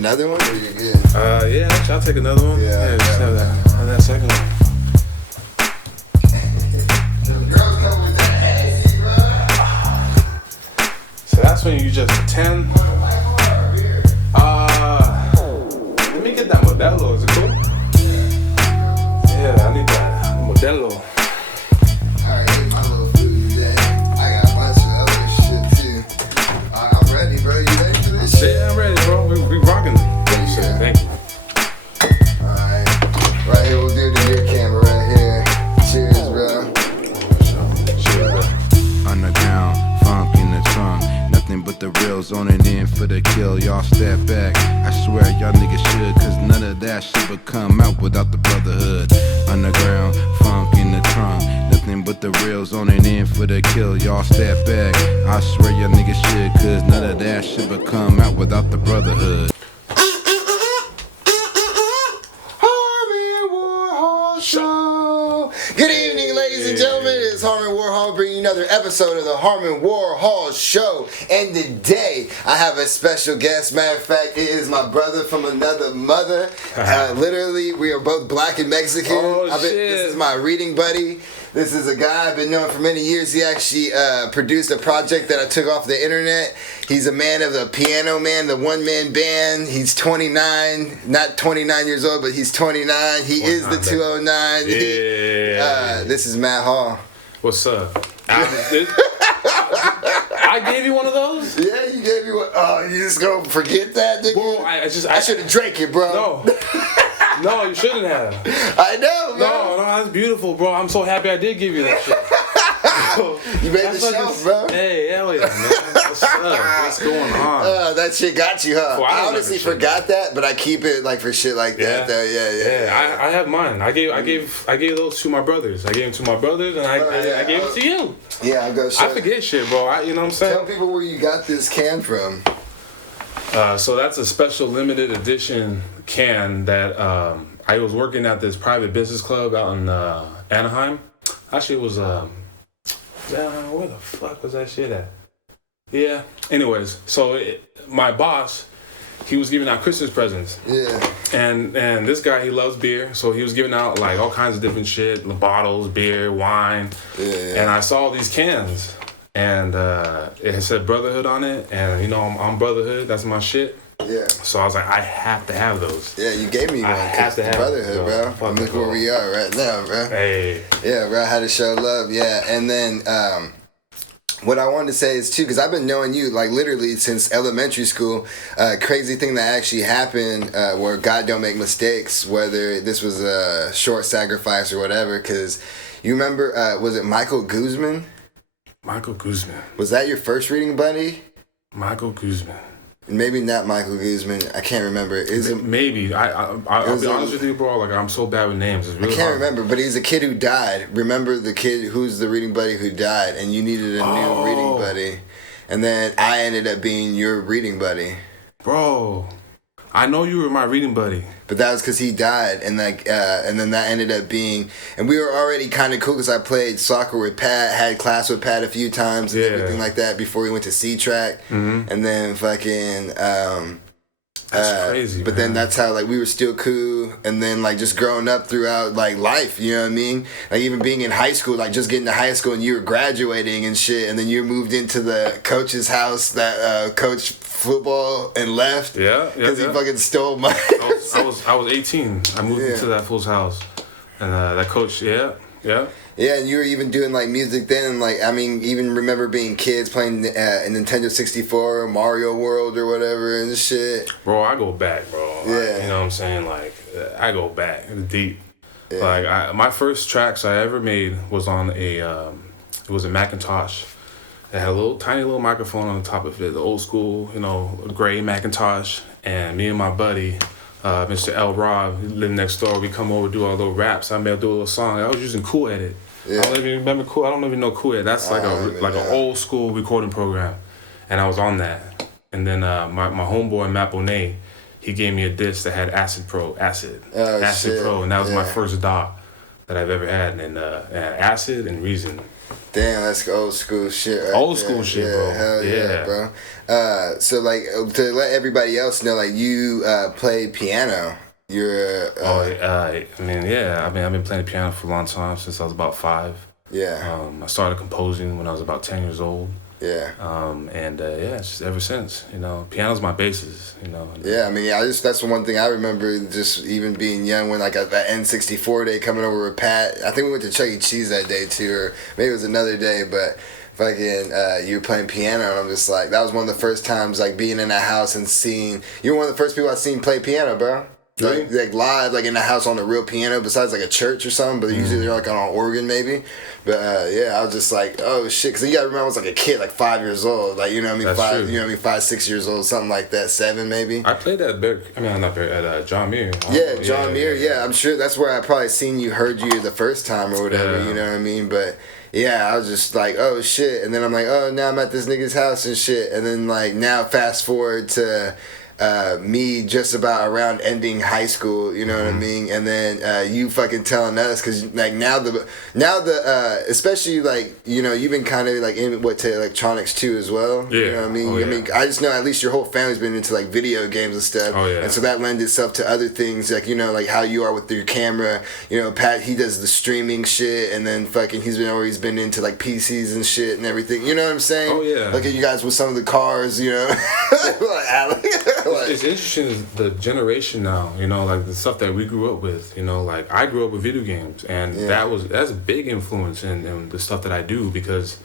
another one or you're good? Yeah, I'll take another one. Yeah, just have that second one. Them girls come with that hazy, bro. So that's when you just pretend. Let me get that Modelo. Is it cool? Yeah, I need that Modelo. Alright, here's my little food today. I got a bunch of other shit too. I'm ready, bro. You ready for this shit? Yeah, I'm ready, bro. We rocking. Yeah. Thank you. Alright. Right here, we'll do the new camera right here. Cheers, bro. Underground, funk in the trunk. Nothing but the real zoning in for the kill. Y'all step back. I swear y'all niggas should, cause none of that shit would come out without the brotherhood. Underground, funk in the trunk. Nothing but the real zoning in for the kill. Y'all step back. I swear y'all niggas should, cause none of that shit would come out without the brotherhood. Harmon Warhol Show. Good evening, ladies and gentlemen. It's Harmon Warhol bringing you another episode of the Harmon Warhol Show. And today, I have a special guest. Matter of fact, it is my brother from another mother. Literally, we are both black and Mexican. Shit. This is my reading buddy. This is a guy I've been knowing for many years. He actually produced a project that I took off the internet. He's a man of the Piano Man, the one-man band. He's 29, not 29 years old, but he's 29. He is the 209. Yeah. This is Matt Hall. What's up? I gave you one of those? Yeah, you gave me one. Oh, you just gonna forget that, nigga? Bro, I should have drank it, bro. No. No, you shouldn't have. I know, bro. No, that's beautiful, bro. I'm so happy I did give you that shit. You made the shelf, bro. Hey, hell yeah, man. What's up? What's going on? That shit got you, huh? Well, I honestly forgot that, but I keep it like for shit like that, though. Yeah. I have mine. I gave those to my brothers. I gave them to my brothers, and I gave it to you. Yeah, I go. I forget shit, bro. You know what I'm saying? Tell people where you got this can from. So that's a special limited edition can that I was working at this private business club out in Anaheim. Actually, it was where the fuck was that shit at? Yeah. Anyways, so my boss, he was giving out Christmas presents. Yeah. And this guy, he loves beer, so he was giving out like all kinds of different shit, bottles, beer, wine. Yeah. And I saw these cans, and it had said Brotherhood on it, and you know I'm Brotherhood, that's my shit. Yeah. So I was like, I have to have those. Yeah, you gave me one. I have to have Brotherhood, bro. And look where we are right now, bro. Hey. Yeah, bro. I had to show love. Yeah, and then what I wanted to say is too, because I've been knowing you like literally since elementary school. Crazy thing that actually happened where God don't make mistakes. Whether this was a short sacrifice or whatever, because you remember, was it Michael Guzman? Michael Guzman. Was that your first reading buddy? Michael Guzman. Maybe not Michael Guzman. I can't remember. Is it? Maybe. I'll be honest with you, bro. Like I'm so bad with names. It's really I can't hard. remember, but he's a kid who died. Remember the kid who's the reading buddy who died, and you needed a new reading buddy, and then I ended up being your reading buddy. Bro, I know you were my reading buddy. But that was because he died, and and then that ended up being, and we were already kind of cool because I played soccer with Pat, had class with Pat a few times and everything like that before we went to C-Track, and then fucking. That's crazy. But then that's how like we were still cool, and then like just growing up throughout like life, you know what I mean? Like even being in high school, like just getting to high school and you were graduating and shit, and then you moved into the coach's house that coached football and left. Yeah. Because he fucking stole my. I was 18. I moved into that fool's house, and that coach. Yeah. Yeah, and you were even doing like music then, and like I mean, even remember being kids playing a Nintendo 64 or Mario World or whatever and shit. Bro, I go back, bro. Yeah. Like, you know what I'm saying? Like, I go back deep. Yeah. Like, my first tracks I ever made was on it was a Macintosh. It had a tiny little microphone on the top of it, the old school, you know, gray Macintosh. And me and my buddy, Mr. L. Rob, who lived next door, we come over, do our little raps. I made do a little song. I was using Cool Edit. Yeah. I don't even remember Cool. I don't even know Cool Edit. That's like an old school recording program, and I was on that. And then my homeboy Matt Bonet, he gave me a disc that had Acid Pro, Acid shit. Pro, and that was my first dot that I've ever had, and Acid and Reason. Damn, that's old school shit. Right Old there. school shit, yeah, bro. Hell Yeah, bro. So like to let everybody else know, like you play piano. You're. I mean, yeah. I mean, I've been playing the piano for a long time since I was about 5. Yeah. I started composing when I was about 10 years old. Yeah. Yeah, it's just ever since, piano's my basis, Yeah, I mean, that's the one thing I remember, just even being young when like that N64 day coming over with Pat. I think we went to Chuck E. Cheese that day too, or maybe it was another day, but fucking you were playing piano, and I'm just like, that was one of the first times like being in a house and seeing, you were one of the first people I seen play piano, bro. Like live, like in the house on a real piano, besides like a church or something. But usually they're like on an organ, maybe. But yeah, I was just like, oh shit, because you gotta remember I was like a kid, like 5 years old, like you know what I mean, That's five, true. you know what I mean, 5, 6 years old, something like that, 7 maybe. I played at at John Muir. Yeah, John Muir. Yeah, I'm sure that's where I probably seen you, heard you the first time or whatever. Yeah. You know what I mean? But yeah, I was just like, oh shit, and then I'm like, oh, now I'm at this nigga's house and shit, and then like now fast forward to. Me just about around ending high school, you know what I mean, and then you fucking telling us, because like now the especially like you've been kind of like to electronics too as well. Yeah. You know what I mean. Oh, yeah. I mean, I just know at least your whole family's been into like video games and stuff. Oh, yeah. And so that lends itself to other things like like how you are with your camera. Pat, he does the streaming shit, and then fucking he's been into like PCs and shit and everything. You know what I'm saying? Oh, yeah. Look at you guys with some of the cars. Like Alec. It's interesting the generation now, like the stuff that we grew up with, like I grew up with video games, and that's a big influence in the stuff that I do, because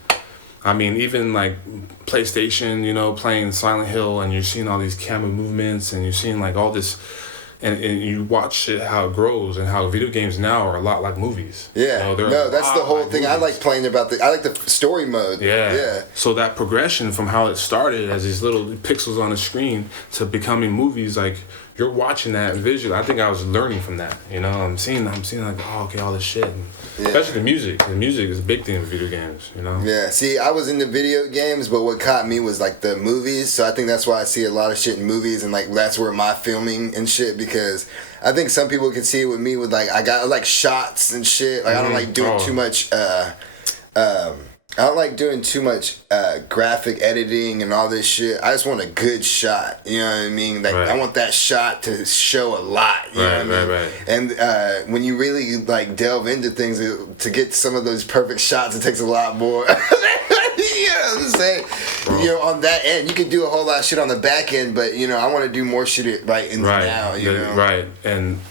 I mean, even like PlayStation, playing Silent Hill, and you're seeing all these camera movements, and you're seeing like all this, and you watch it, how it grows, and how video games now are a lot like movies. Yeah, that's the whole thing. I like playing I like the story mode. Yeah. So that progression from how it started as these little pixels on the screen to becoming movies, like you're watching that visually. I think I was learning from that. I'm seeing like, oh, okay, all this shit. Especially the music. The music is a big thing in video games. Yeah. See, I was into video games, but what caught me was like the movies. So I think that's why I see a lot of shit in movies, and like that's where my filming and shit, because I think some people can see it with me with like I like shots and shit. Like I don't like doing too much. I don't like doing too much graphic editing and all this shit. I just want a good shot. You know what I mean? Like I want that shot to show a lot. You know what I mean? Right. And when you really like delve into things, to get some of those perfect shots, it takes a lot more. You know what I'm saying? On that end, you can do a whole lot of shit on the back end, but I want to do more shit right in the now. Right. And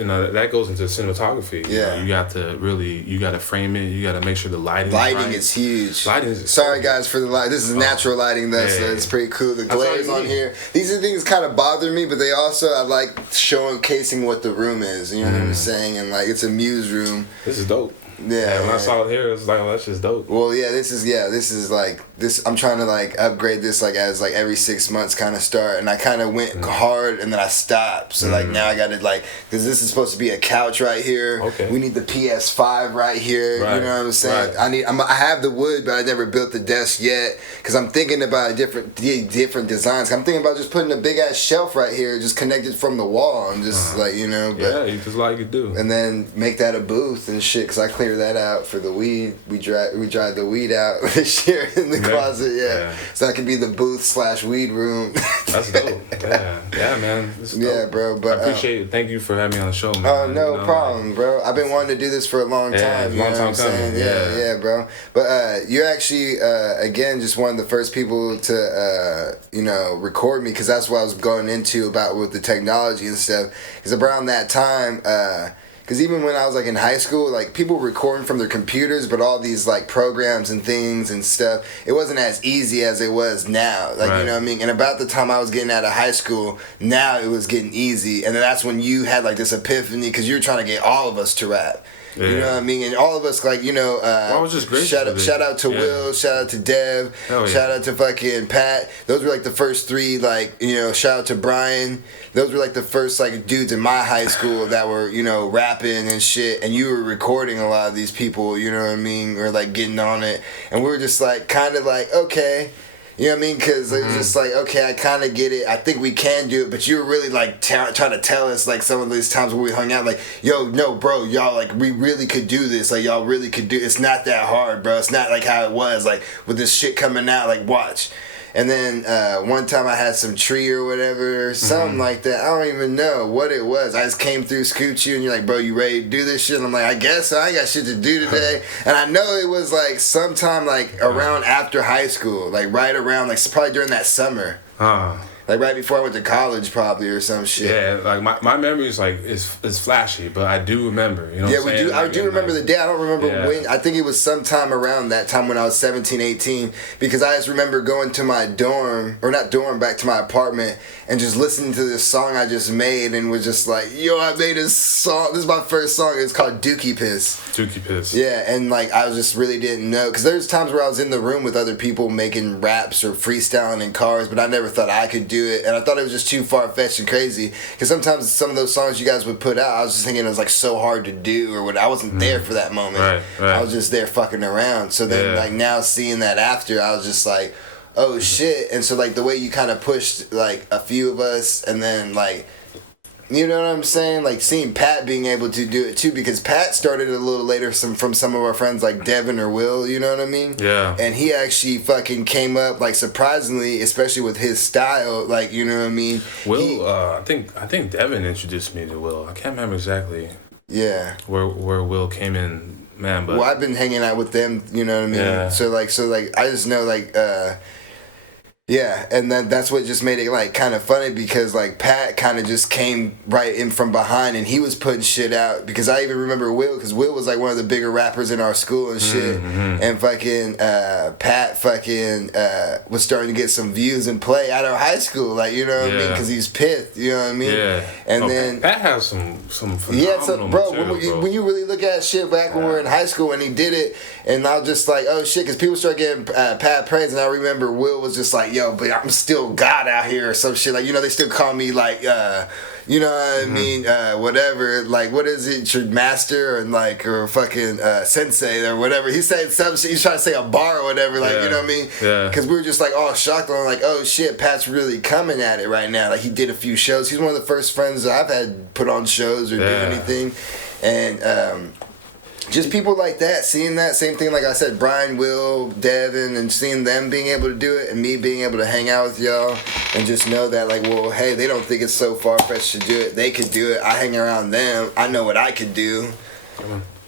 that goes into cinematography. You got to frame it. You got to make sure the lighting is huge. Sorry guys for the light. This is natural lighting though, so it's pretty cool. The glares on here. These are things kind of bother me, but they also, I like showcasing what the room is. You know what I'm saying? And like it's a muse room. This is dope. Yeah, when I saw it here, it was like, oh, that's just dope. Well, this is like this. I'm trying to like upgrade this like as like every 6 months kind of start, and I kind of went hard and then I stopped. So like now I got to like, because this is supposed to be a couch right here. Okay. We need the PS5 right here. Right. You know what I'm saying? Right. I have the wood, but I never built the desk yet, because I'm thinking about different designs. I'm thinking about just putting a big ass shelf right here, just connected from the wall, and just like you just like you do, and then make that a booth and shit. Because I clear that out for the weed. We dried the weed out this year in the closet, so that could be the booth / weed room. That's dope. Yeah, man. Yeah, bro. But I appreciate it. Thank you for having me on the show, man. Oh, no problem, bro. I've been wanting to do this for a long time. Long time coming. Yeah, bro. But you're actually again just one of the first people to record me, because that's what I was going into about with the technology and stuff. Because around that time. Because even when I was like in high school, like people were recording from their computers, but all these like programs and things and stuff, it wasn't as easy as it was now. Like, you know what I mean? And about the time I was getting out of high school, now it was getting easy. And then that's when you had like this epiphany, because you were trying to get all of us to rap. Yeah. You know what I mean? And all of us, like, I was just shout out to Will, shout out to Dev, shout out to fucking Pat. Those were like the first 3, like, shout out to Brian. Those were like the first like dudes in my high school that were, rapping and shit. And you were recording a lot of these people, you know what I mean? Or like getting on it. And we were just like, kind of like, okay. You know what I mean? Because it was just like, okay, I kind of get it. I think we can do it. But you were really like trying to tell us like some of these times when we hung out, like, yo, no, bro, y'all, like, we really could do this. Like, y'all really could do. It's not that hard, bro. It's not like how it was. Like with this shit coming out, like, watch. And then one time I had some tree or whatever, something like that. I don't even know what it was. I just came through, scooped you, and you're like, bro, you ready to do this shit? And I'm like, I guess so. I ain't got shit to do today. And I know it was like sometime like around after high school, like right around, like probably during that summer. Like right before I went to college, probably, or some shit. Yeah, like my memory is like is flashy, but I do remember. You know. Yeah, what I'm we saying? do. I do remember the day. I don't remember Yeah. when. I think it was sometime around that time when I was 17, 18, because I just remember going to my dorm, or not dorm, back to my apartment, and just listening to this song I just made, and was just like, yo, I made this song. This is my first song. It's called Dookie Piss. Dookie Piss. Yeah, and like I just really didn't know, because there's times where I was in the room with other people making raps or freestyling in cars, but I never thought I could do it, and I thought it was just too far-fetched and crazy, because sometimes some of those songs you guys would put out, I was just thinking it was like so hard to do, or what. I wasn't there for that moment. Right. I was just there fucking around. So then like now seeing that after, I was just like, oh shit. And so like the way you kind of pushed like a few of us, and then like, you know what I'm saying? Like seeing Pat being able to do it too, because Pat started a little later from some of our friends like Devin or Will, you know what I mean? Yeah. And he actually fucking came up like surprisingly, especially with his style, like, you know what I mean? Will, I think Devin introduced me to Will. I can't remember exactly. Yeah. Where Will came in, man, but Well, I've been hanging out with them, you know what I mean? Yeah. So like I just know like yeah, and then that's what just made it like kind of funny, because like Pat kind of just came right in from behind, and he was putting shit out, because I even remember Will, because Will was like one of the bigger rappers in our school and shit, and fucking Pat fucking was starting to get some views and play out of high school, like, you know what I mean, because he's pissed, you know what I mean? Yeah. And then Pat has some phenomenal yeah, so bro, material, when you really look at shit back when we were in high school and he did it, and I was just like, oh shit, because people started getting Pat praise, and I remember Will was just like, yo, but I'm still God out here or some shit, like, you know, they still call me like you know what I mean, whatever, like, what is it, your master, and like, or fucking sensei or whatever. He said some shit, he's trying to say a bar or whatever, like, you know what I mean? Yeah. Because we were just like all shocked, on like, oh shit, Pat's really coming at it right now. Like, he did a few shows. He's one of the first friends that I've had put on shows or do anything. And just people like that, seeing that same thing, like I said, Brian, Will, Devin, and seeing them being able to do it, and me being able to hang out with y'all, and just know that, like, well, hey, they don't think it's so far-fetched to do it. They could do it. I hang around them. I know what I could do.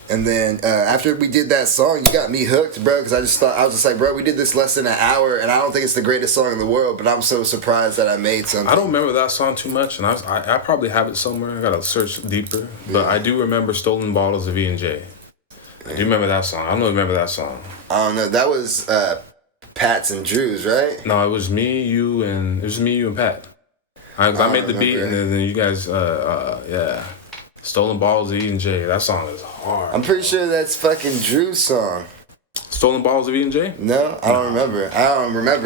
And then after we did that song, you got me hooked, bro, because I was just like, bro, we did this less than an hour, and I don't think it's the greatest song in the world, but I'm so surprised that I made something. I don't remember that song too much, and I probably have it somewhere. I gotta search deeper, but I do remember "Stolen Bottles" of E&J. I do remember that song. I don't remember that song. I don't know. That was Pat's and Drew's, right? No, it was me, you, and Pat. I made the beat, and then you guys, yeah. "Stolen Balls" of E&J. That song is hard. I'm pretty sure that's fucking Drew's song. "Stolen Balls" of E&J? No, I don't remember.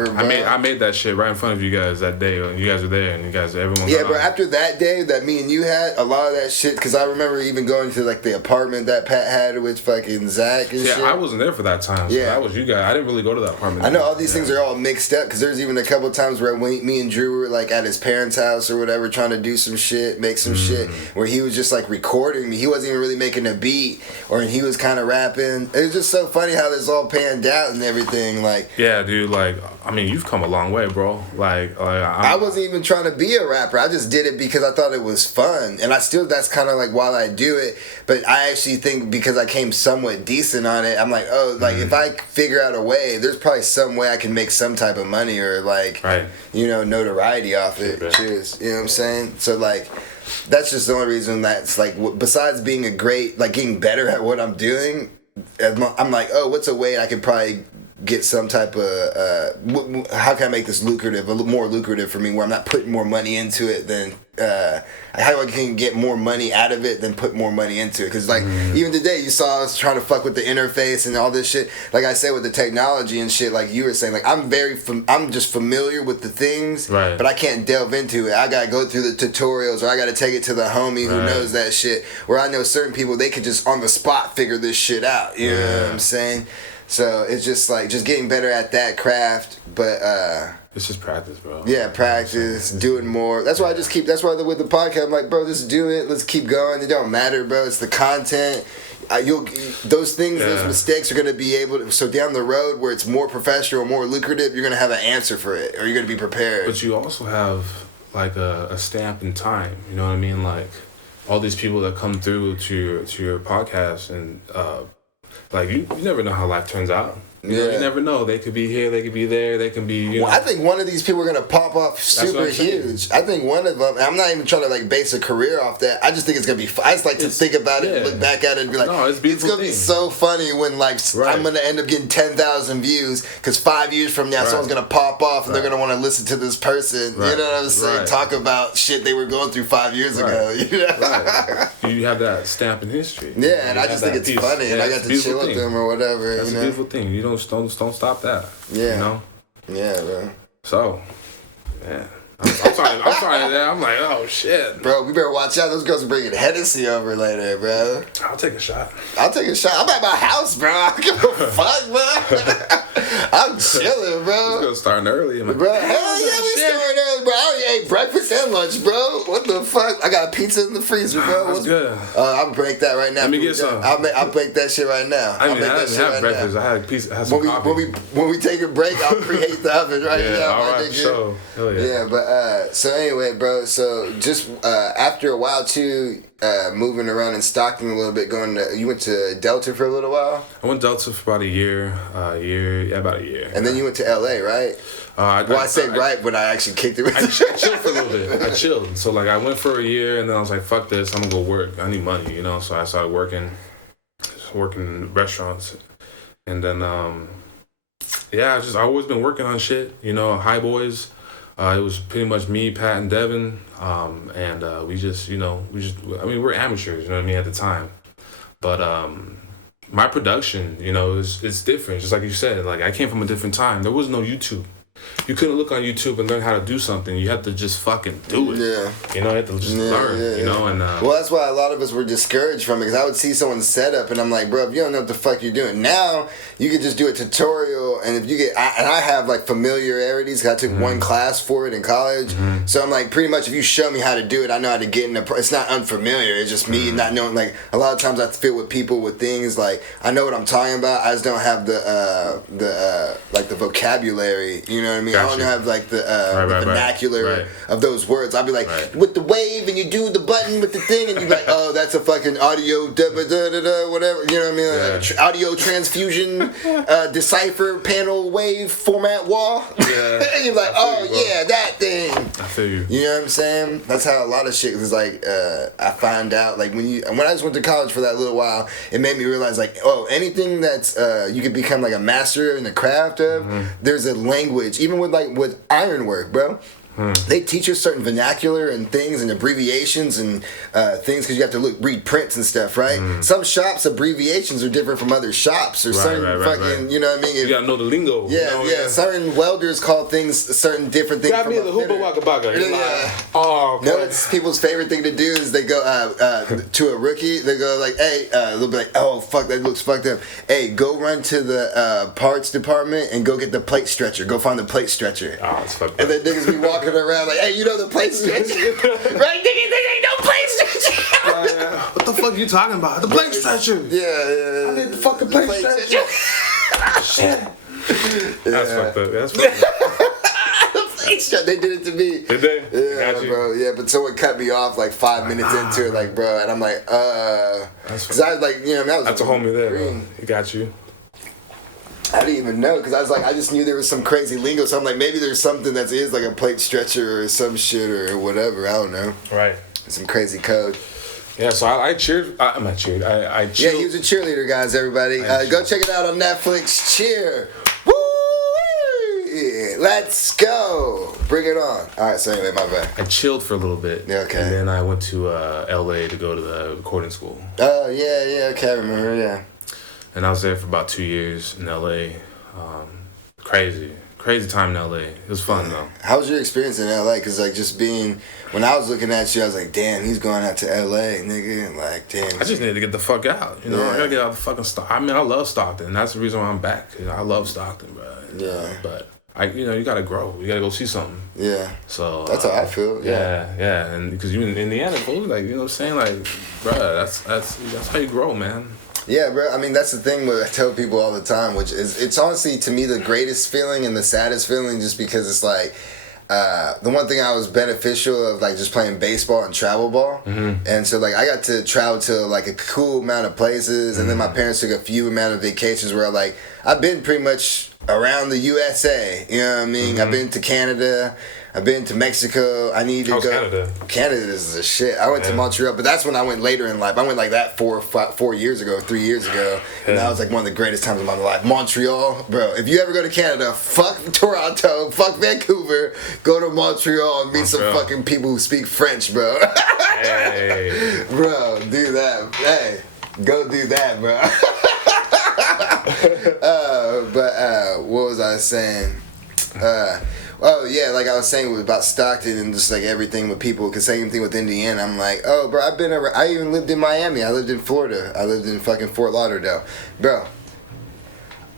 Bro. I made that shit right in front of you guys that day. You guys were there, and everyone. Yeah, bro. After that day that me and you had, a lot of that shit, because I remember even going to like the apartment that Pat had with fucking Zach and shit. Yeah, I wasn't there for that time. So Yeah, that was you guys. I didn't really go to that apartment. I know all these things are all mixed up, because there's even a couple times where me and Drew were like at his parents' house or whatever, trying to do some shit, make some shit, where he was just like recording me. He wasn't even really making a beat, or he was kind of rapping. It was just so funny how this all panned out and everything. Like, yeah, dude. Like, I mean, you've come a long way, bro. I wasn't even trying to be a rapper. I just did it because I thought it was fun, and that's kind of like why I do it. But I actually think because I came somewhat decent on it, I'm like, oh, like if I figure out a way, there's probably some way I can make some type of money, or like, you know, notoriety off it. Cheers. You know what I'm saying? So like, that's just the only reason that's like, besides being getting better at what I'm doing, I'm like, oh, what's a way I could probably get some type of how can I make this lucrative, a little more lucrative for me, where I'm not putting more money into it than how I can get more money out of it than put more money into it. Because like even today you saw us trying to fuck with the interface and all this shit, like I said, with the technology and shit, like you were saying, like I'm just familiar with the things, but I can't delve into it. I gotta go through the tutorials, or I gotta take it to the homie who knows that shit, where I know certain people, they could just on the spot figure this shit out, you know what I'm saying? So it's just like just getting better at that craft, but it's just practice, bro. Yeah, practice, doing more. That's why I just keep. That's why with the podcast, I'm like, bro, just do it. Let's keep going. It don't matter, bro. It's the content. Those things, those mistakes are gonna be able to. So down the road, where it's more professional, more lucrative, you're gonna have an answer for it, or you're gonna be prepared. But you also have like a stamp in time. You know what I mean? Like all these people that come through to your podcast, and like you never know how life turns out. You know, you never know. They could be here, they could be there, they can be, you know. I think one of these people are going to pop off super huge. I think one of them, I'm not even trying to like base a career off that. I just think it's going to be I just like to think about it and look back at it and be like, it's going to be so funny when like I'm going to end up getting 10,000 views because 5 years from now someone's going to pop off and they're going to want to listen to this person. You know what I'm saying? Talk about shit they were going through 5 years ago. You know? You have that stamp in history. Yeah, and I just think it's funny and I got to chill with them or whatever. That's a beautiful thing. You don't stop that. Yeah. You know? Yeah, bro. So, man. I'm sorry. I'm like, oh shit, bro. We better watch out. Those girls are bringing Hennessy over later, bro. I'll take a shot. I'm at my house, bro. I don't give a fuck, bro. I'm chilling, bro. It's gonna start early, man. Bro, hell yeah, we starting early, bro. I already ate breakfast and lunch, bro. What the fuck? I got pizza in the freezer, bro. That's good. I'll break that right now. Let me get some. I'll break that shit right now. I didn't have breakfast. I had pizza. I had some coffee. When we take a break, I'll preheat the oven right now. All right, so hell yeah. Yeah, but so anyway, bro. So just after a while too, moving around in Stockton a little bit. You went to Delta for a little while. I went to Delta for about a year. About a year. And then you went to LA, right? I say right when I actually kicked it. I chilled for a little bit. I chilled. So like I went for a year, and then I was like, "Fuck this! I'm gonna go work. I need money," you know. So I started working in restaurants, and then I've always been working on shit. You know, High Boys. It was pretty much me, Pat, and Devin, and we're amateurs, you know what I mean, at the time. But my production, you know, it's different. Just like you said, like I came from a different time. There was no YouTube. You couldn't look on YouTube and learn how to do something. You had to just fucking do it. Yeah. You know, you had to just learn, you know. And well, that's why a lot of us were discouraged from it, because I would see someone's setup and I'm like, bro, if you don't know what the fuck you're doing. Now, you could just do a tutorial, and if you get, I have like familiarities, because I took one class for it in college. So I'm like, pretty much if you show me how to do it, I know how to get in it's not unfamiliar. It's just me not knowing, like, a lot of times I feel with people with things, like, I know what I'm talking about, I just don't have the vocabulary, you know what I mean? I don't have like the vernacular of those words. I'll be like, with the wave, and you do the button with the thing, and you're like, oh, that's a fucking audio whatever, you know what I mean? Like, audio transfusion, decipher panel wave format wall. Yeah. And you're like, that thing. I feel you. You know what I'm saying? That's how a lot of shit is like. I find out like when I just went to college for that little while, it made me realize like, anything that's you could become like a master in the craft of. There's a language, even with ironwork, bro. They teach us certain vernacular and things and abbreviations and things, because you have to read prints and stuff, right? Some shops abbreviations are different from other shops, or certain fucking, you know what I mean? You gotta know the lingo. Yeah. Certain welders call things certain different things. Got me the hooba waka baka. Yeah. Oh, no, it's people's favorite thing to do is they go to a rookie. They go like, hey, they'll be like, oh fuck, that looks fucked up. Hey, go run to the parts department and go get the plate stretcher. Go find the plate stretcher. Oh, it's fucked up. And then niggas be walking around like, hey, you know the plate stretcher? Right, nigga, there ain't no plate stretcher. What the fuck you talking about? The plate stretcher. Yeah. I need the fucking plate stretcher. Shit. That's fucked up. That's fucked up. They did it to me. Did they? Yeah, bro. Yeah, but someone cut me off like 5 minutes into it, like, bro, and I'm like, because I was like, you know, that was that's a homie there, bro. He got you. I didn't even know, because I was like, I just knew there was some crazy lingo, so I'm like, maybe there's something that is like a plate stretcher or some shit or whatever. I don't know. Right. Some crazy code. Yeah, so I cheered. I'm not cheered. I cheered. Yeah, he was a cheerleader, guys. Everybody, go check it out on Netflix. Cheer. Woo! Let's go. Bring it on. All right. So anyway, my bad. I chilled for a little bit. Yeah, okay. And then I went to LA to go to the recording school. Oh yeah. Okay, I remember. Yeah. And I was there for about 2 years in LA. Crazy crazy time in LA. It was fun though. How was your experience in LA? Cause like just being, when I was looking at you, I was like, damn, he's going out to LA, nigga. Like, damn. I just needed to get the fuck out. You know, Yeah. I gotta get out of the fucking Stockton. I mean, I love Stockton. That's the reason why I'm back. You know, I love Stockton, bro. Yeah. But you gotta grow. You gotta go see something. Yeah. So That's how I feel. yeah, and because you in Indiana, fool, like, you know what I'm saying, like, bro, that's how you grow, man. Yeah, bro. I mean, that's the thing what I tell people all the time, which is, it's honestly, to me, the greatest feeling and the saddest feeling, just because it's like, the one thing I was beneficial of, like, just playing baseball and travel ball. Mm-hmm. And so, like, I got to travel to, like, a cool amount of places. And then my parents took a few amount of vacations where, like, I've been pretty much around the USA. You know what I mean? Mm-hmm. I've been to Canada. I've been to Mexico. I need to How's go. Canada? Canada is a shit. I went to Montreal, but that's when I went later in life. I went like that 4 years ago, 3 years ago, and that was like one of the greatest times of my life. Montreal, bro. If you ever go to Canada, fuck Toronto, fuck Vancouver, go to Montreal and meet some fucking people who speak French, bro. Hey. Bro, do that. Hey, go do that, bro. But what was I saying? Oh yeah, like I was saying about Stockton and just like everything with people. Cause same thing with Indiana. I'm like, oh bro, I've been around. I even lived in Miami. I lived in Florida. I lived in fucking Fort Lauderdale, bro.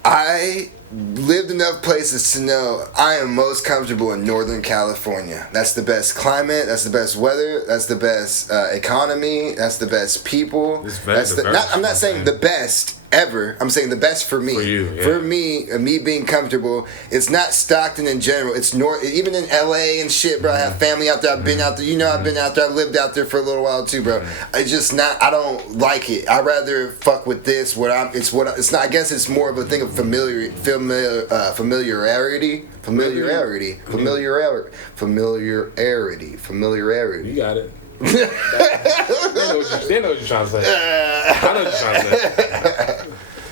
I lived enough places to know I am most comfortable in Northern California. That's the best climate. That's the best weather. That's the best economy. That's the best people. That's I'm not saying the best ever. I'm saying the best for me. For you, yeah. For me being comfortable. It's not Stockton in general. It's north. Even in LA and shit, bro. I have family out there. I've been out there. You know, I've been out there. I lived out there for a little while too, bro. It's just not. I don't like it. I rather fuck with this. It's not. I guess it's more of a thing of familiarity. You got it. They know what you're trying to say. I know what you're trying to say.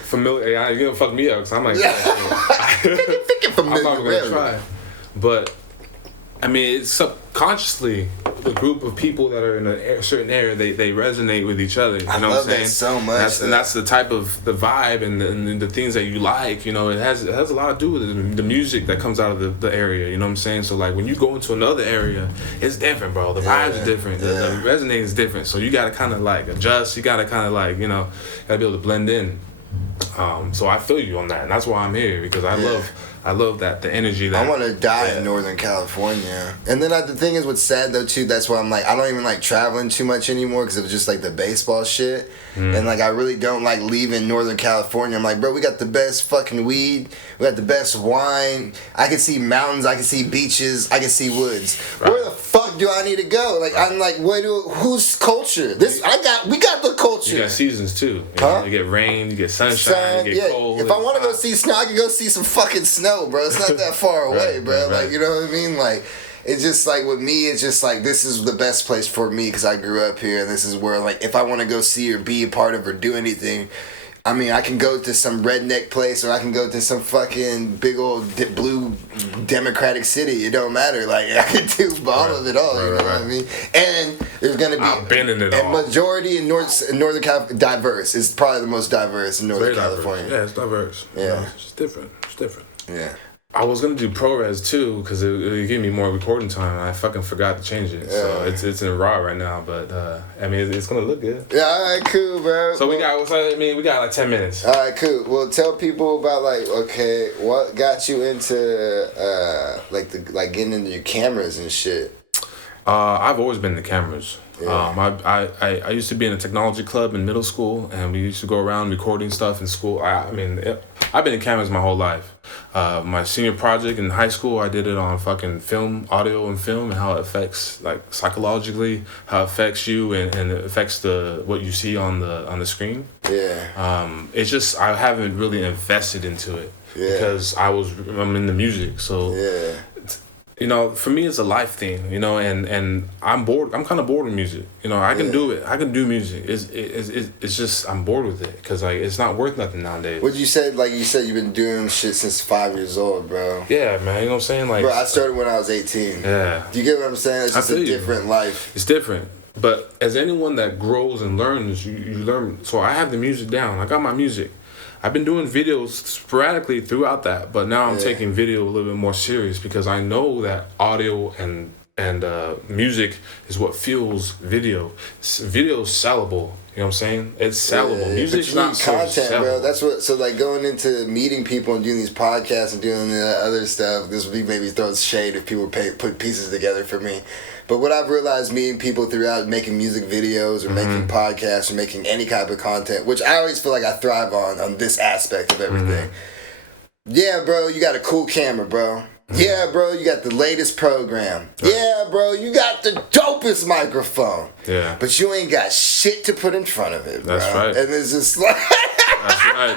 Familiar. You're gonna fuck me up because I'm like, I'm not gonna try. But I mean, it's subconsciously the group of people that are in a certain area, they resonate with each other. You know I love what I'm saying? that so much. And that's the type of the vibe and the things that you like. You know, it has a lot to do with the music that comes out of the area. You know what I'm saying? So like when you go into another area, it's different, bro. The vibes are different. The resonating is different. So you gotta kind of like adjust. You gotta kind of like, you know, gotta be able to blend in. So I feel you on that, and that's why I'm here, because I love that the energy that I want to die in Northern California. And then the thing is, what's sad though too, that's why I'm like, I don't even like traveling too much anymore because of just like the baseball shit. And like I really don't like leaving Northern California. I'm like, bro, we got the best fucking weed, we got the best wine. I can see mountains, I can see beaches, I can see woods. Right. Where the fuck do I need to go? Like I'm like, whose culture? We got the culture. You got seasons too. You get rain, you get sunshine, you get cold. If I want to go see snow, I can go see some fucking snow, bro. It's not that far away, bro. Like, you know what I mean? Like, it's just like with me, it's just like this is the best place for me because I grew up here, and this is where, like, if I want to go see or be a part of or do anything, I mean, I can go to some redneck place or I can go to some fucking big old blue democratic city. It don't matter. Like, I can do all of it all. You know what I mean? And there's gonna be I've been in it all. Majority in Northern California diverse. It's probably the most diverse in Northern California. Yeah, it's diverse. Yeah, you know, it's different. It's different. Yeah. I was gonna do ProRes too because it gave me more recording time. I fucking forgot to change it, so it's in RAW right now. But I mean, it's gonna look good. Yeah, all right, cool, bro. So we got like 10 minutes. All right, cool. Well, tell people about what got you into getting into your cameras and shit. I've always been into cameras. Yeah. I used to be in a technology club in middle school, and we used to go around recording stuff in school. I've been in cameras my whole life. My senior project in high school, I did it on fucking film, audio and film, and how it affects, like, psychologically, how it affects you and it affects what you see on the screen. Yeah. It's just I haven't really invested into it because I'm in the music, so. Yeah. You know, for me, it's a life thing, you know, and I'm bored. I'm kind of bored with music. You know, I can do it. I can do music. It's just, I'm bored with it because, like, it's not worth nothing nowadays. What you said, like you said, you've been doing shit since 5 years old, bro. Yeah, man. You know what I'm saying? Like, bro, I started when I was 18. Yeah. Do you get what I'm saying? It's just a different life. It's different. But as anyone that grows and learns, you learn. So I have the music down. I got my music. I've been doing videos sporadically throughout that, but now I'm taking video a little bit more serious because I know that audio and music is what fuels video. Video is sellable. You know what I'm saying? It's sellable. Music's not so content, sellable. bro. That's what. So like going into meeting people and doing these podcasts and doing the other stuff. This would be maybe throwing shade if people put pieces together for me. But what I've realized meeting people throughout making music videos or making podcasts or making any type of content, which I always feel like I thrive on this aspect of everything. Yeah, bro, you got a cool camera, bro. Yeah, bro, you got the latest program. Yeah, bro, you got the dopest microphone. Yeah. But you ain't got shit to put in front of it, bro. That's right. And it's just like... That's right.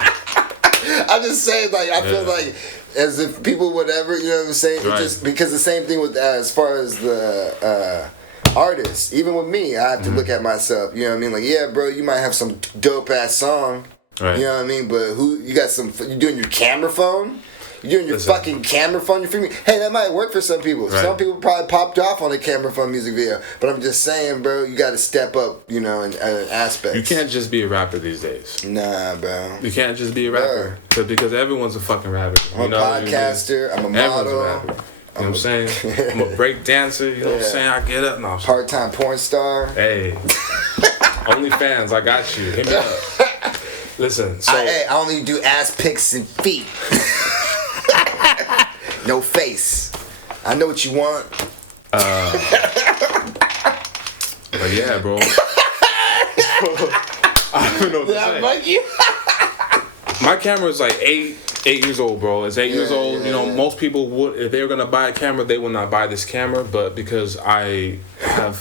I'm just saying, like, I feel like as if people would ever, you know what I'm saying? Right. Just because the same thing with as far as the artists, even with me, I have to look at myself, you know what I mean? Like, yeah, bro, you might have some dope-ass song, Right. you know what I mean? But you got some, you doing your camera phone? You're doing your fucking camera phone, you're filming. Hey, that might work for some people. Right. Some people probably popped off on a camera phone music video. But I'm just saying, bro, you got to step up, you know, in aspects. You can't just be a rapper these days. Nah, bro. You can't just be a rapper. Because everyone's a fucking rapper. I'm a podcaster. I'm a Everyone's model. a rapper. You know what I'm saying? I'm a break dancer. You know what I'm saying? I get up now. Part-time porn star. Hey. OnlyFans, I got you. Hit me up. Listen, so... I only do ass pics and feet. No face. I know what you want. But yeah, bro. I don't know what to say. My camera is like eight years old, bro. It's 8 years old. You know, most people would, if they were gonna buy a camera, they would not buy this camera. But because I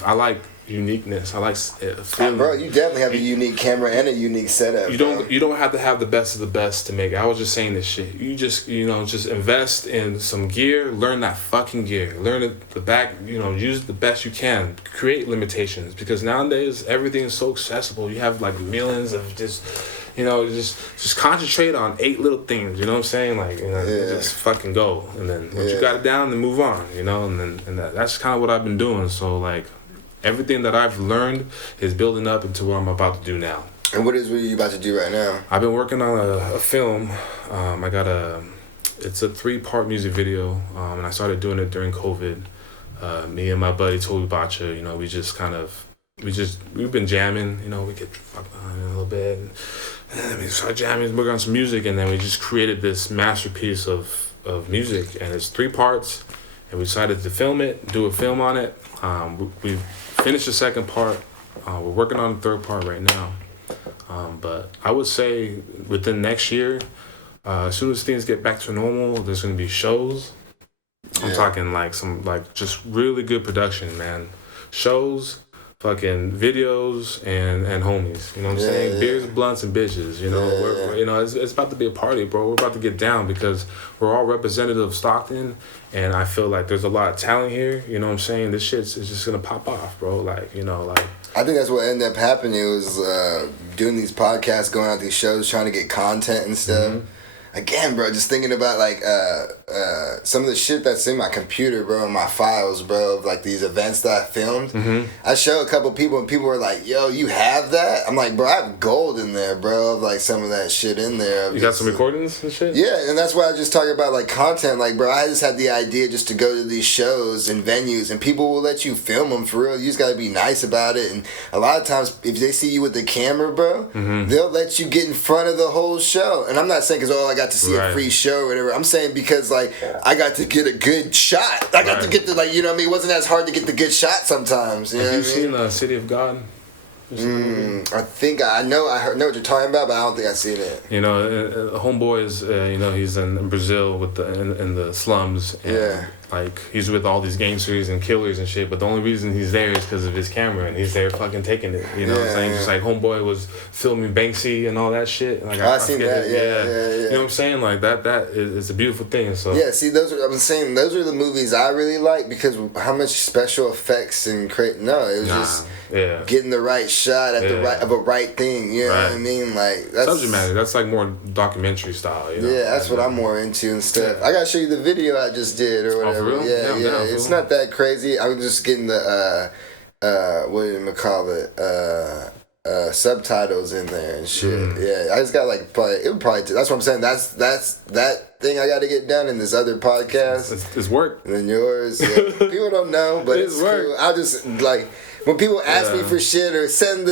like uniqueness. I like feeling. Bro, you definitely have a unique camera and a unique setup. You don't have to have the best of the best to make it. I was just saying this shit. You just invest in some gear, learn that fucking gear. Learn the back, use the best you can. Create limitations because nowadays everything is so accessible. You have like millions of just concentrate on 8 little things, you know what I'm saying? Like, just fucking go. And then once you got it down, then move on, and that's kind of what I've been doing. So like everything that I've learned is building up into what I'm about to do now. And what are you about to do right now? I've been working on a film. It's a 3-part music video, and I started doing it during COVID. Me and my buddy Toby Bacha, we've been jamming, we get fucked on a little bit. And then we started jamming, working on some music, and then we just created this masterpiece of music, and it's 3 parts, and we decided to film it, do a film on it. We finished the 2nd part. We're working on the 3rd part right now. But I would say within next year, as soon as things get back to normal, there's going to be shows. I'm talking just really good production, man. Shows, fucking videos, and homies. You know what I'm saying? Yeah. Beers, blunts, and bitches. It's about to be a party, bro. We're about to get down because we're all representative of Stockton, and I feel like there's a lot of talent here. You know what I'm saying? This shit's is just gonna pop off, bro. I think that's what ended up happening. It was doing these podcasts, going out these shows, trying to get content and stuff. Mm-hmm. Again, bro, just thinking about some of the shit that's in my computer, bro, in my files, bro, of like these events that I filmed. Mm-hmm. I showed a couple people and people were like, "Yo, you have that?" I'm like, "Bro, I have gold in there, bro, of like some of that shit in there." You got some recordings and shit? Yeah, and that's why I just talk about like content. Like, bro, I just had the idea just to go to these shows and venues, and people will let you film them for real. You just gotta be nice about it. And a lot of times, if they see you with the camera, bro, they'll let you get in front of the whole show. And I'm not saying because I got to see a free show or whatever. I'm saying because like I got to get a good shot. I got to get the you know what I mean. It wasn't as hard to get the good shot sometimes. You know Have you what I mean? seen City of God? I think I know what you're talking about, but I don't think I've seen it. Homeboy is he's in Brazil in the slums. And, like he's with all these gangsters and killers and shit. But the only reason he's there is because of his camera, and he's there fucking taking it. You know what I'm saying? Just like Homeboy was filming Banksy and all that shit. Like I seen that. Yeah. You know what I'm saying? Like that is a beautiful thing. So see, those are the movies I really like because how much special effects and it was just getting the right shot at the right thing. You know what I mean? Like that's subject matter. That's like more documentary style. Yeah, that's what I'm more into and stuff. I gotta show you the video I just did or whatever. For real? Yeah. It's not that crazy. I was just getting the what do you call it? subtitles in there and shit. Yeah, I just got like it would probably. That's what I'm saying. That's that thing I got to get done in this other podcast. It's work. And then yours. Yeah. People don't know, but it's work. cool. I just like. When people ask me for shit or send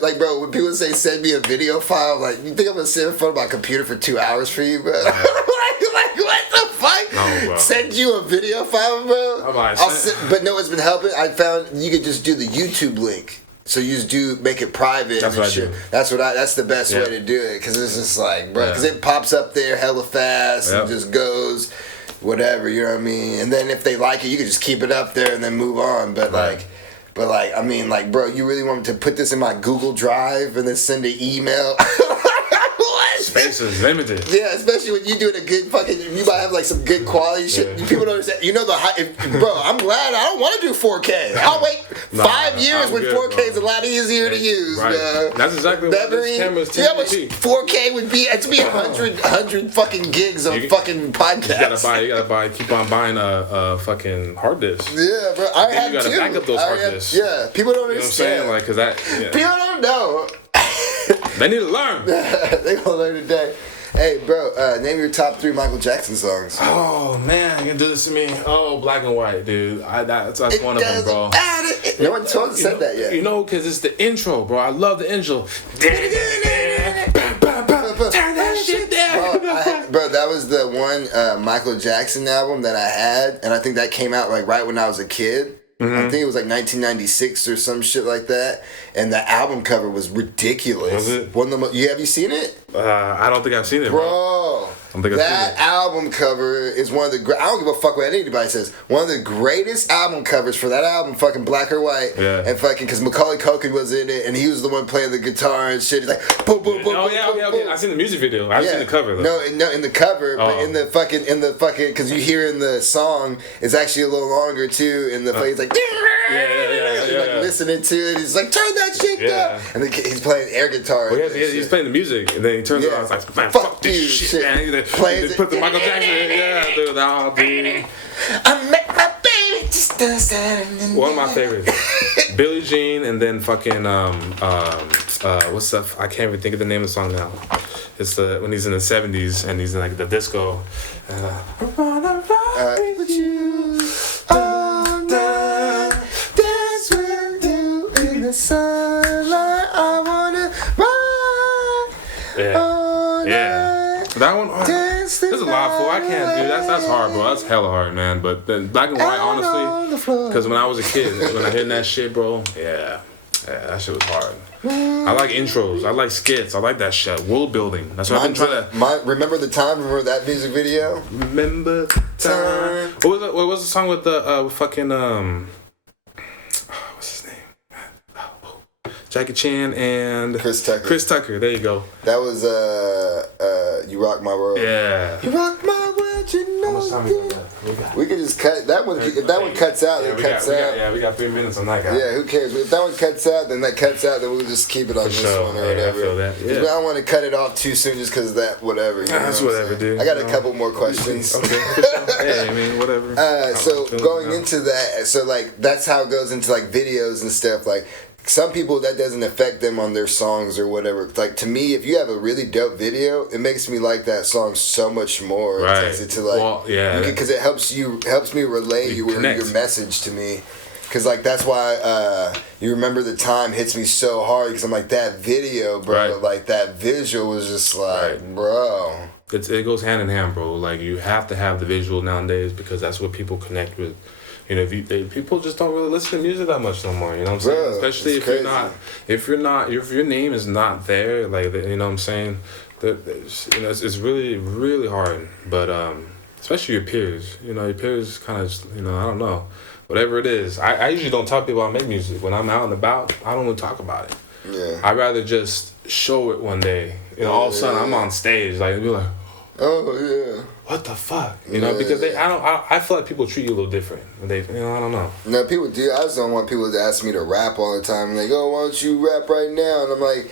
like, bro, when people say send me a video file, like, you think I'm gonna sit in front of my computer for 2 hours for you, bro? like what the fuck? No, bro. Send you a video file, bro? But no, what's been helping? I found you could just do the YouTube link. So you just make it private. That's and what shit. I do. That's the best way to do it, because it's just like, bro, because it pops up there hella fast and just goes whatever, you know what I mean? And then if they like it, you can just keep it up there and then move on. But I mean, like, bro, you really want me to put this in my Google Drive and then send an email? What? Space is limited. Yeah, especially when you doing a good fucking, you might have like some good quality shit. Yeah. People don't understand. You know bro, I'm glad I don't want to do 4K. I'll wait 5 years when 4K is a lot easier to use. Right. That's exactly what this camera's teaching. How much 4K would be? It's be 100 fucking gigs of fucking podcasts. You gotta buy, keep on buying a fucking hard disk. Yeah, bro. I have you gotta back up those hard disks. Yeah, people don't understand. You know what I'm saying? Like, cause people don't know. They need to learn. They gonna learn today. Hey, bro, name your top 3 Michael Jackson songs. Oh, man, you can do this to me. Oh, Black and White, dude. That's one of them, bro. No one said that yet. You know, because it's the intro, bro. I love the intro. Turn that shit down. Bro, that was the one Michael Jackson album that I had, and I think that came out like right when I was a kid. I think it was like 1996 or some shit like that, and the album cover was ridiculous. Was it? Have you seen it? I don't think I've seen it, bro. That album cover is one of the I don't give a fuck what anybody says. One of the greatest album covers for that album, fucking Black or White. Yeah. And fucking, because Macaulay Culkin was in it, and he was the one playing the guitar and shit. He's like, boom, boom, boom. Oh, yeah, okay. I seen the music video. I haven't seen the cover, though. No, in the cover, but in the fucking, because you hear in the song, it's actually a little longer, too, in the play, he's like, listening to it, he's like, turn that shit down. And then he's playing air guitar. Well, he's playing the music, and then he turns it on, it's like, man, fuck this shit, man. They put the Michael Jackson in, dude, I met my baby just one of my favorites. Billie Jean, and then fucking, what's that? I can't even think of the name of the song now. It's when he's in the 70s, and he's in like the disco. With you all night, dance with you in the sunlight, I wanna ride all night. That one, there's a lot for. I can't do that's hard, bro. That's hella hard, man. But then Black and White, honestly, because when I was a kid, when I heard that shit, bro, yeah, that shit was hard. I like intros. I like skits. I like that shit. World building. That's what I've been trying to. Remember the time? Remember that music video? Remember the time. What was the song with the fucking what's his name? Jackie Chan and Chris Tucker. Chris Tucker. There you go. That was You Rock My World. Yeah. You rock my world, you know. How much time we got? We could just cut that one. If that one cuts out, then cuts out. We got 3 minutes on that guy. Yeah, who cares? If that one cuts out, then that cuts out. Then we'll just keep it on this one or whatever. I feel that. Yeah. I don't want to cut it off too soon just because of that. Whatever. You know that's whatever, dude. I got a couple more questions. Okay. Hey, I mean, whatever. So going into that, so like that's how it goes into like videos and stuff. Like some people, that doesn't affect them on their songs or whatever. Like to me, if you have a really dope video, it makes me like that song so much more. Right. It takes it to like, because it helps me relay your message to me. Because like that's why You Remember the Time hits me so hard, because I'm like, that video, bro, like that visual was just like, bro. It goes hand in hand, bro. Like you have to have the visual nowadays, because that's what people connect with. You know, people just don't really listen to music that much no more. You know what I'm saying? Bro, especially if your name is not there. Like, you know what I'm saying? It's really, really hard. But especially your peers. You know, your peers kind of, I don't know. Whatever it is, I usually don't tell people I make music. When I'm out and about, I don't want to talk about it. Yeah. I'd rather just show it one day. All of a sudden I'm on stage, like, and be like, oh yeah. What the fuck? You know, because I feel like people treat you a little different. I don't know. No, people do. I just don't want people to ask me to rap all the time. Like, oh, why don't you rap right now? And I'm like,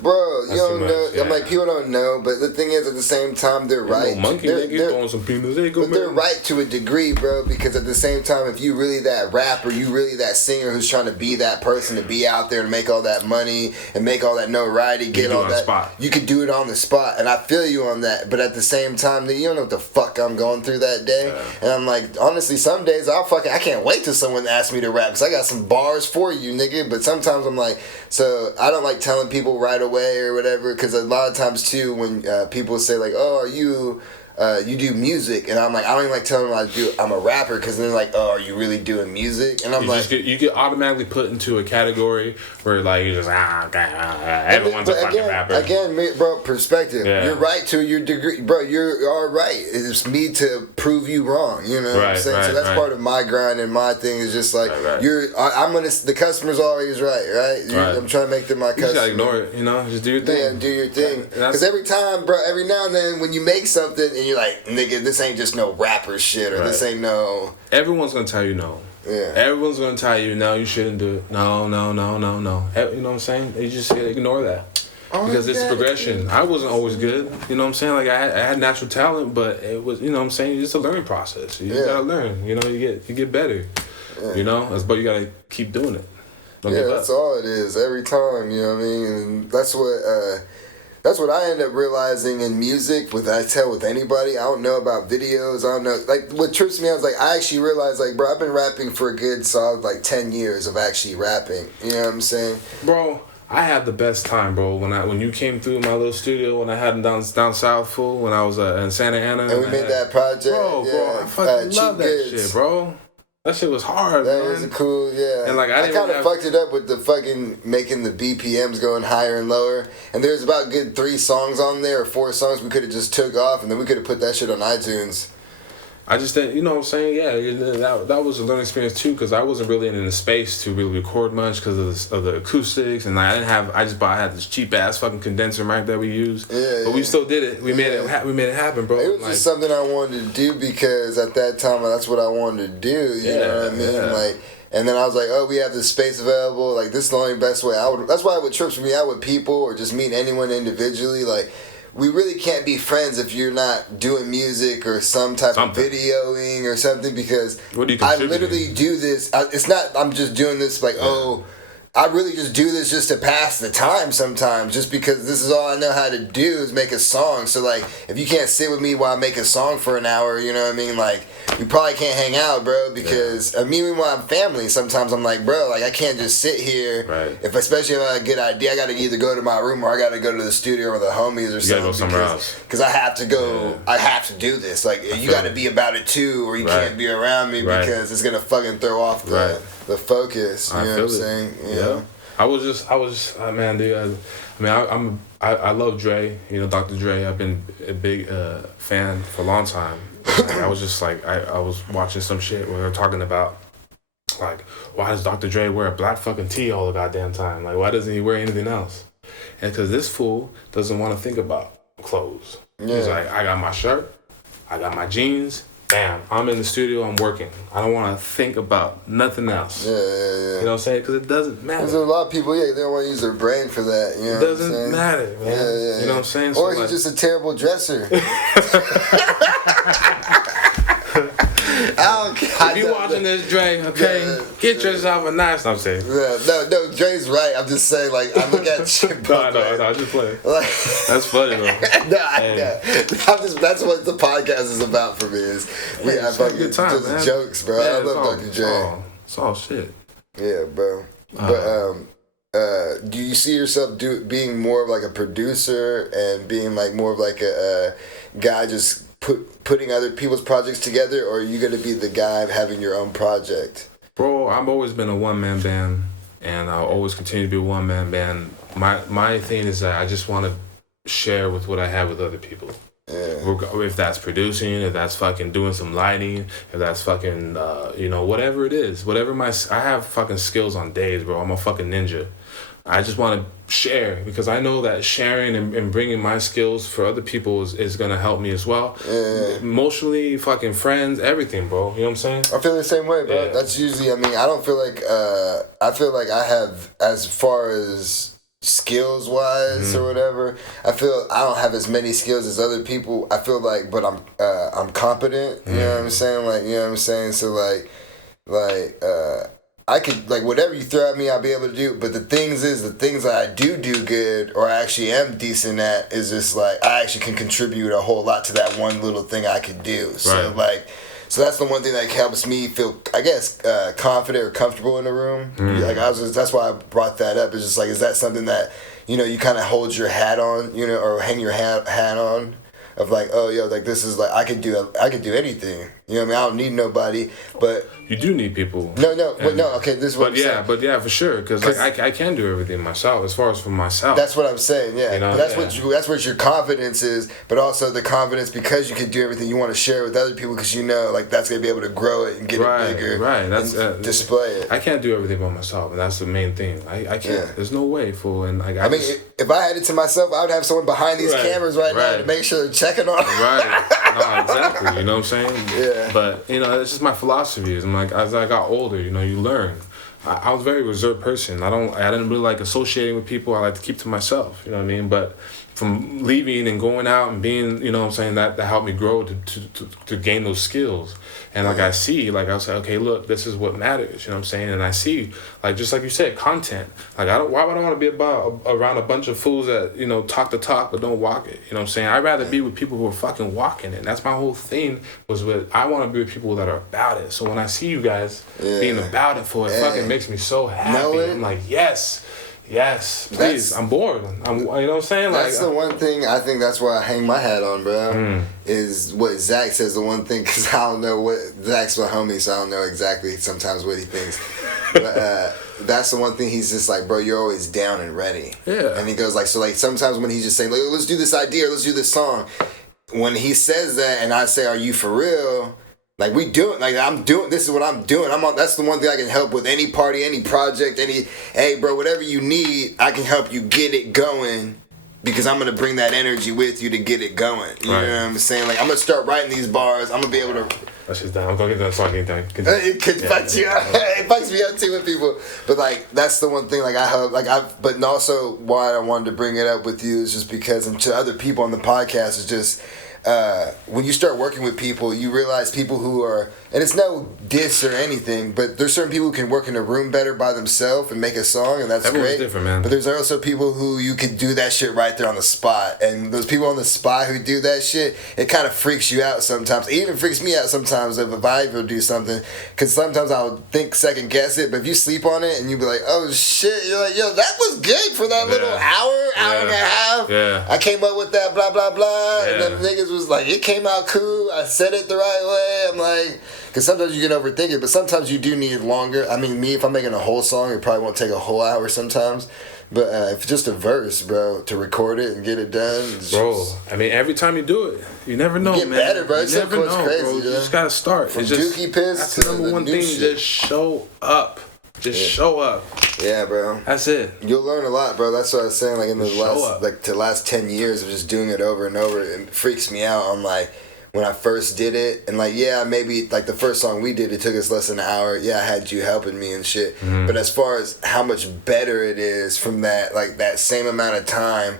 Bro, you That's don't too know. much, yeah. I'm like, people don't know, but the thing is, at the same time, they're right. No monkey they're, nigga throwing some peanuts. There you go, but they're man. right to a degree, bro, because at the same time, if you really that rapper, you really that singer who's trying to be that person, to be out there and make all that money and make all that notoriety, get all that, spot. you could do it on the spot, and I feel you on that. But at the same time, you don't know what the fuck I'm going through that day, and I'm like, honestly, some days I can't wait till someone asks me to rap because I got some bars for you, nigga. But sometimes I'm like, so I don't like telling people right away or whatever, because a lot of times too, when people say like, oh, are you you do music, and I'm like, I don't even like telling them I'm a rapper, because then they're like, oh, are you really doing music? And I'm you get automatically put into a category where like you're just everyone's a fucking rapper. Again, bro, perspective. Yeah. You're right to your degree, bro. You are right. It's me to prove you wrong. You know what I'm saying? So that's part of my grind, and my thing is just like the customer's always right. I'm trying to make them my customer. You just gotta ignore it. You know, just do your thing. Yeah, do your thing. Because every time, bro, every now and then when you make something and you're like, nigga, this ain't just no rapper shit, or this ain't no. Everyone's gonna tell you no. Yeah. Everyone's gonna tell you no, you shouldn't do it. No. You know what I'm saying? You just gotta ignore that. Because it's progression. I wasn't always good. You know what I'm saying? Like I had natural talent, but it was, you know what I'm saying? It's a learning process. You gotta learn. You know, you get better. Yeah. You know, but you gotta keep doing it. Don't give up. That's all it is. Every time, you know what I mean? And that's what I end up realizing in music. With anybody, I don't know about videos. I don't know. Like, what trips me out is like, I actually realized, like, bro, I've been rapping for a good solid like 10 years of actually rapping. You know what I'm saying? Bro, I had the best time, bro. When you came through my little studio, when I had them down south, fool, when I was in Santa Ana, and we made that project. Bro, I fucking love that shit, bro. That shit was hard, man. That was cool, yeah. And like I kind of fucked it up with the fucking making the BPMs going higher and lower. And there's about good 3 songs on there, or 4 songs we could have just took off, and then we could have put that shit on iTunes. I just didn't, you know what I'm saying? Yeah, that was a learning experience too, because I wasn't really in the space to really record much because of the acoustics, and I had this cheap ass fucking condenser mic that we used. Yeah, but we still did it. We made it happen, bro. It was just something I wanted to do, because at that time that's what I wanted to do. You know what I mean? Yeah. Like, and then I was like, oh, we have this space available. Like, this is the only best way. That's why it would trip me out with people, or just meet anyone individually. Like, we really can't be friends if you're not doing music or some type of videoing or something, because I literally do this. It's not I'm just doing this like, I really just do this just to pass the time sometimes, just because this is all I know how to do is make a song. So, like, if you can't sit with me while I make a song for an hour, you know what I mean? Like, you probably can't hang out, bro, because I mean, when I'm family, sometimes I'm like, bro, like, I can't just sit here. Right. Especially if I have a good idea, I got to either go to my room or I got to go to the studio with the homies or something. Go somewhere else. Because I have to go, I have to do this. Like, you got to be about it too, or you can't be around me because it's going to fucking throw off the focus. You know what I'm saying? Yeah. I was just, man, dude. I love Dre. You know, Dr. Dre. I've been a big fan for a long time. I was just like, I was watching some shit where they were talking about, like, why does Dr. Dre wear a black fucking tee all the goddamn time? Like, why doesn't he wear anything else? And because this fool doesn't want to think about clothes. Yeah. He's like, I got my shirt, I got my jeans. Bam, I'm in the studio, I'm working. I don't want to think about nothing else. Yeah. You know what I'm saying? Because it doesn't matter. There's a lot of people, they don't want to use their brain for that. You know it doesn't matter, man. Yeah. You know what I'm saying? Or he's just a terrible dresser. If you watching this, Dre, okay, get yourself a nice. I'm saying. Yeah, no, Dre's right. I'm just saying, like, I look at shit. No, I just play. Like, that's funny though. That's what the podcast is about for me. Is we have fucking good time, just man. Jokes, bro. I love Dr. Dre. It's all shit. Yeah, bro. But do you see yourself being more of like a producer and being like more of like a guy just putting other people's projects together, or are you gonna be the guy having your own project? Bro, I've always been a one-man band, and I'll always continue to be a one-man band. My thing is that I just want to share with what I have with other people. Yeah. If that's producing, if that's fucking doing some lighting, if that's fucking whatever it is, I have fucking skills on days, bro. I'm a fucking ninja. I just want to share, because I know that sharing and bringing my skills for other people is going to help me as well. Yeah. Emotionally, fucking friends, everything, bro. You know what I'm saying? I feel the same way, bro. Yeah. That's usually, I don't feel like, I feel like I have, as far as skills wise or whatever. I feel I don't have as many skills as other people. I feel like, but I'm competent. You know what I'm saying? Like, you know what I'm saying? So like I could, like, whatever you throw at me, I'll be able to do. But the things that I do good, or I actually am decent at, is just like I actually can contribute a whole lot to that one little thing I could do. So right. So that's the one thing that helps me feel, I guess, confident or comfortable in the room. Like that's why I brought that up. It's just like, is that something that, you know, you kind of hold your hat on, you know, or hang your hat on, of like, oh, yo, like this is like I could do anything. You know what I mean? I don't need nobody, but you do need people. No, okay, this is what I'm saying. But yeah, for sure, because like I can do everything myself as far as for myself. That's what I'm saying, yeah. You know? That's what your confidence is, but also the confidence because you can do everything you want to share with other people because you know, like, that's gonna be able to grow it and get it bigger, right? That's display it. I can't do everything by myself, and that's the main thing. I can't. Yeah. There's no way, fool. And like, I mean, if I had it to myself, I would have someone behind these cameras right now to make sure they're checking on it. Right. No, exactly. You know what I'm saying? Yeah. But you know, it's just my philosophy. Is like as I got older, you know, you learn. I was a very reserved person. I didn't really like associating with people. I like to keep to myself. You know what I mean? But from leaving and going out and being, you know what I'm saying, that helped me grow to gain those skills. And like I see, like I was like, okay, look, this is what matters, you know what I'm saying? And I see, like, just like you said, content. Like, why would I want to be around a bunch of fools that, you know, talk the talk but don't walk it, you know what I'm saying? I'd rather be with people who are fucking walking it. That's my whole thing, I want to be with people that are about it. So when I see you guys being about it for it, fucking makes me so happy. I'm like, yes, please. I'm bored. You know what I'm saying? That's the one thing, I think that's where I hang my hat on, bro. Is what Zach says, the one thing, because I don't know what, Zach's my homie, so I don't know exactly sometimes what he thinks. But that's the one thing, he's just like, bro, you're always down and ready. Yeah. And he goes like, so like sometimes when he's just saying, like, let's do this idea, or let's do this song. When he says that and I say, are you for real? Like, we do it. Like, this is what I'm doing. That's the one thing I can help with any party, any project, hey, bro, whatever you need, I can help you get it going because I'm going to bring that energy with you to get it going. You know what I'm saying? Like, I'm going to start writing these bars. I'm going to be able to... That's just done. I'm going to get that song anytime. It fucks you up. It fucks me up too with people. But, like, that's the one thing, like, but also why I wanted to bring it up with you is just because, and to other people on the podcast, is just... when you start working with people, you realize people who are, and it's no diss or anything, but there's certain people who can work in a room better by themselves and make a song, and that's Everyone's great. Different, man. But there's also people who you can do that shit right there on the spot, and those people on the spot who do that shit, it kind of freaks you out sometimes. It even freaks me out sometimes if I ever do something, because sometimes I'll think second guess it, but if you sleep on it and you be like, oh shit, you're like, yo, that was good for that little hour and a half. Yeah. I came up with that blah blah blah, and then niggas was like, it came out cool, I said it the right way. I'm like, because sometimes you can overthink it, but sometimes you do need longer. I mean, me, if I'm making a whole song, it probably won't take a whole hour sometimes. But if it's just a verse, bro, to record it and get it done. Bro, I mean, every time you do it, you never know, get better, bro. You never know, crazy, bro. You just gotta start. From Dookie Piss that's to the number one thing. Shit. Just show up. Show up. Yeah, bro. That's it. You'll learn a lot, bro. That's what I was saying. Like in the last 10 years of just doing it over and over, it freaks me out. I'm like, when I first did it, and like, yeah, maybe like the first song we did, it took us less than an hour. Yeah, I had you helping me and shit. Mm-hmm. But as far as how much better it is from that, like that same amount of time,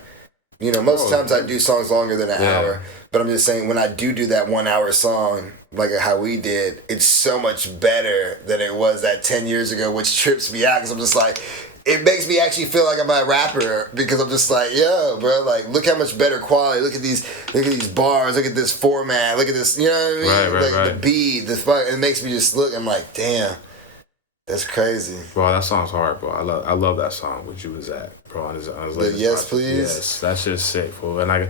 you know, most times I do songs longer than an hour. But I'm just saying, when I do that 1 hour song, like how we did, it's so much better than it was that 10 years ago, which trips me out because I'm just like, it makes me actually feel like I'm a rapper because I'm just like, yo, bro, like, look how much better quality. Look at these bars. Look at this format. Look at this, you know what I mean? The beat, it makes me just look. I'm like, damn, that's crazy. Bro, that song's hard, bro. I love that song. What you was at, bro? On his Yes, please. Yes, that's just sick, fool. And I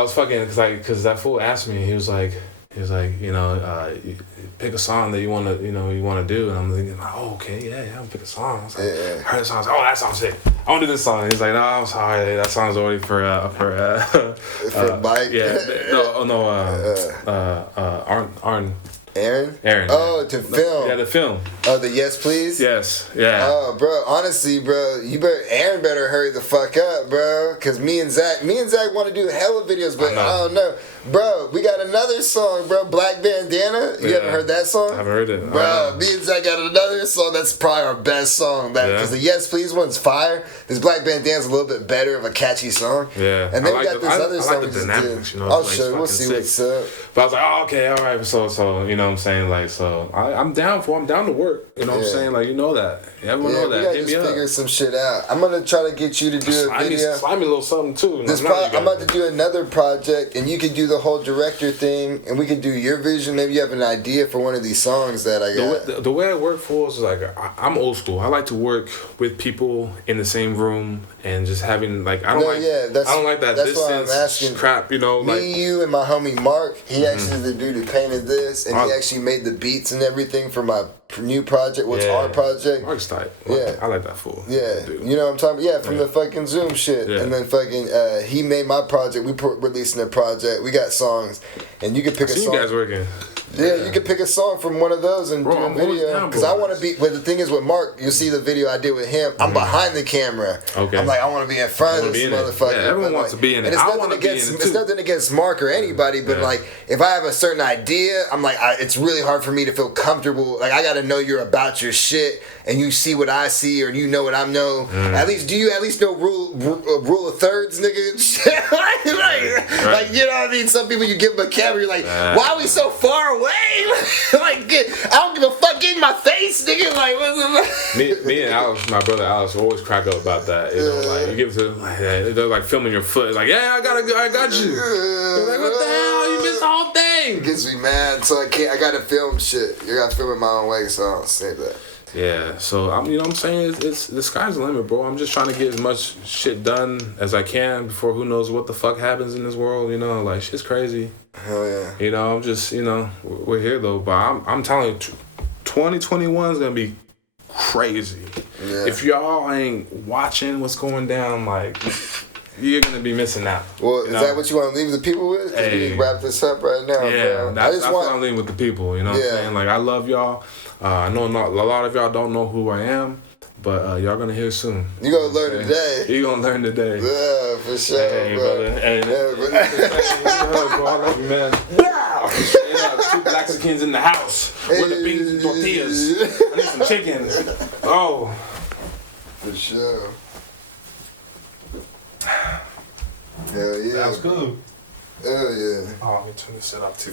was fucking because that fool asked me. He was like, you know, you pick a song that you want to do, and I'm thinking, oh, okay, yeah, I'll pick a song. I was like, I heard the song, I was like, oh, that sounds sick. I want to do this song. He's like, no, I'm sorry, that song's already for Mike. Yeah, no, Arn. Aaron? Aaron. Oh, to film. Yeah, the film. Oh, the Yes Please? Yes, yeah. Oh, bro, honestly, bro, Aaron better hurry the fuck up, bro, because me and Zach want to do hella videos, but I don't know. Bro, we got another song, bro, Black Bandana. You haven't heard that song? I haven't heard it. Bro, me and Zach got another song that's probably our best song, because the Yes Please one's fire. This Black Bandana's a little bit better of a catchy song. Yeah. And then we got this other song. I like the dynamics, you know. I'll show you. We'll see what's up. But I was like, oh, okay, all right. So you know what I'm saying? Like, so I'm down to work. You know what I'm saying? Like, you know that. Everyone know that. We gotta just figure some shit out. I'm gonna try to get you to do a video. Slide me a little something too. I'm about to do another project, and you can do the whole director thing, and we can do your vision. Maybe you have an idea for one of these songs that I got. The way I work for is like I'm old school. I like to work with people in the same room and just having like I don't like that distance crap. You know, me, you, and my homie Mark. He actually is the dude who painted this, and he actually made the beats and everything for my new project. What's our project? Mark's tight. Yeah, I like that fool. Yeah, you know what I'm talking about. Yeah, from the fucking Zoom shit, and then fucking he made my project. We releasing a project. We got songs, and you can pick a song. You guys working. Yeah, you can pick a song from one of those and do a video. Because I want to be. But the thing is, with Mark, you'll see the video I did with him. I'm behind the camera. Okay. I'm like, I want to be in front of this motherfucker. Yeah, everyone wants to be in it. I want to be in it too. It's nothing against Mark or anybody, but like, if I have a certain idea, I'm like, it's really hard for me to feel comfortable. Like, I got to know you're about your shit, and you see what I see, or you know what I know. At least, do you at least know rule of thirds, nigga? like, you know what I mean? Some people, you give them a camera, you're like, why are we so far away? Like, I don't give a fuck, get in my face, nigga. Like, me and Alex, my brother Alex, always crack up about that. You know, like you give it to like they're like filming your foot. Like, yeah, I got you. You're like, what the hell? You missed the whole thing. It gets me mad, so I can't. I gotta film shit. You gotta film it my own way, so I don't say that. Yeah, so you know what I'm saying? It's the sky's the limit, bro. I'm just trying to get as much shit done as I can before who knows what the fuck happens in this world, you know? Like, shit's crazy. Hell yeah. You know, I'm just, you know, we're here though, but I'm telling you, 2021 is gonna be crazy. Yeah. If y'all ain't watching what's going down, like, you're gonna be missing out. Well, is that what you want to leave the people with? Because we can wrap this up right now. Yeah, bro. that's what I'm leaving with the people. You know what I'm saying? Like, I love y'all. I know a lot of y'all don't know who I am, but y'all gonna hear soon. You gonna learn today. You gonna learn today. Yeah, for sure, hey, bro. Brother. Hey, bro, I love you, man. Two Mexicans in the house with the beans and tortillas. I need some chicken. Oh, for sure. Hell yeah. That was good. Hell yeah. Oh, let me turn this shit up too.